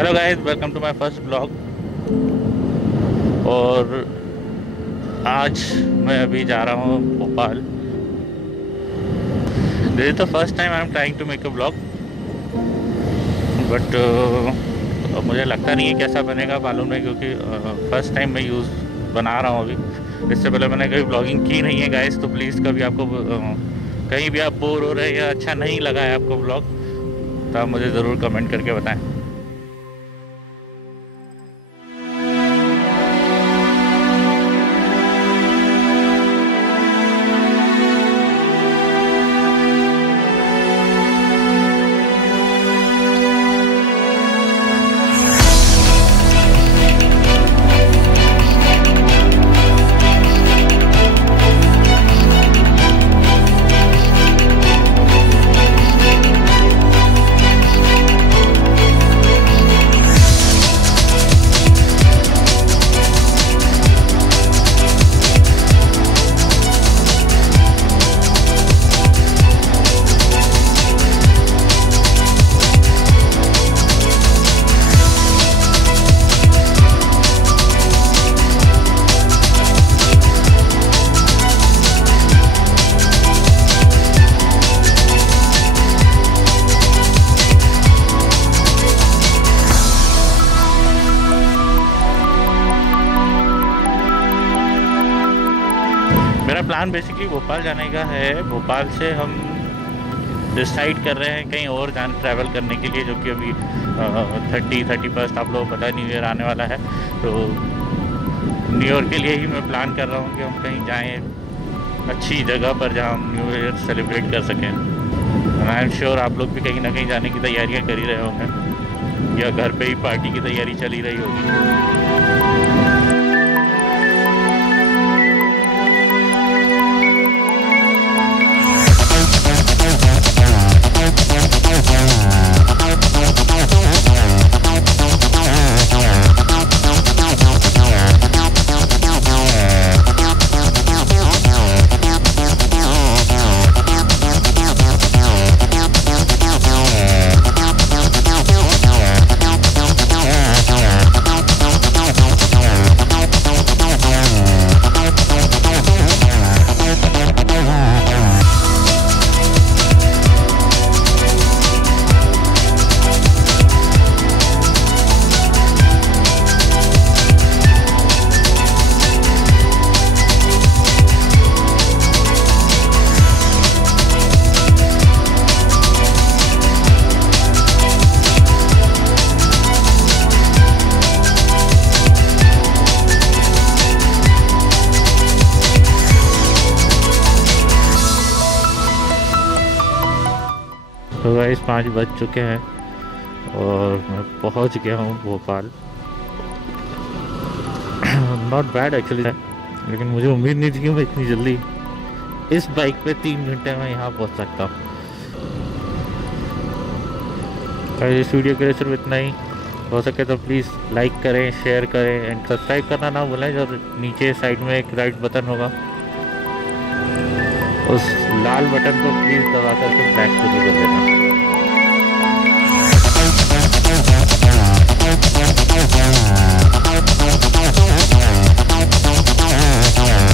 Hello guys, welcome to my first blog. और आज मैं अभी जा रहा हूँ Bhopal. This is the first time I am trying to make a blog, but मुझे लगता नहीं है कैसा बनेगा, मालूम नहीं, क्योंकि फर्स्ट टाइम मैं बना रहा हूँ अभी। इससे पहले मैंने कभी ब्लॉगिंग की नहीं है गाइस, तो प्लीज़ कभी आपको कहीं भी आप बोर हो रहे हैं या अच्छा नहीं लगा है आपको ब्लॉग, तो आप मुझे ज़रूर कमेंट करके बताएं। मेरा प्लान बेसिकली भोपाल जाने का है। भोपाल से हम डिसाइड कर रहे हैं कहीं और ट्रैवल करने के लिए, जो कि अभी 31 आप लोगों को पता है न्यू ईयर आने वाला है। तो न्यू ईयर के लिए ही मैं प्लान कर रहा हूँ कि हम कहीं जाएं अच्छी जगह पर जहाँ हम न्यू ईयर सेलिब्रेट कर सकें। आई एम श्योर आप लोग भी कहीं ना कहीं जाने की तैयारियाँ कर ही रहे होंगे, या घर पे ही पार्टी की तैयारी चल ही रही होगी। तो गाइस 5 बज चुके हैं और मैं पहुंच गया हूँ भोपाल। नॉट बैड एक्चुअली, लेकिन मुझे उम्मीद नहीं थी कि मैं इतनी जल्दी इस बाइक पे 3 घंटे में यहाँ पहुँच सकता हूँ। इस वीडियो के लिए सिर्फ इतना ही। हो सके तो प्लीज़ लाइक करें, शेयर करें एंड सब्सक्राइब करना ना भूलें। जो नीचे साइड में एक राइट बटन होगा, उस लाल बटन को प्लीज़ दबा करके बैक शुरू कर देना। Yeah.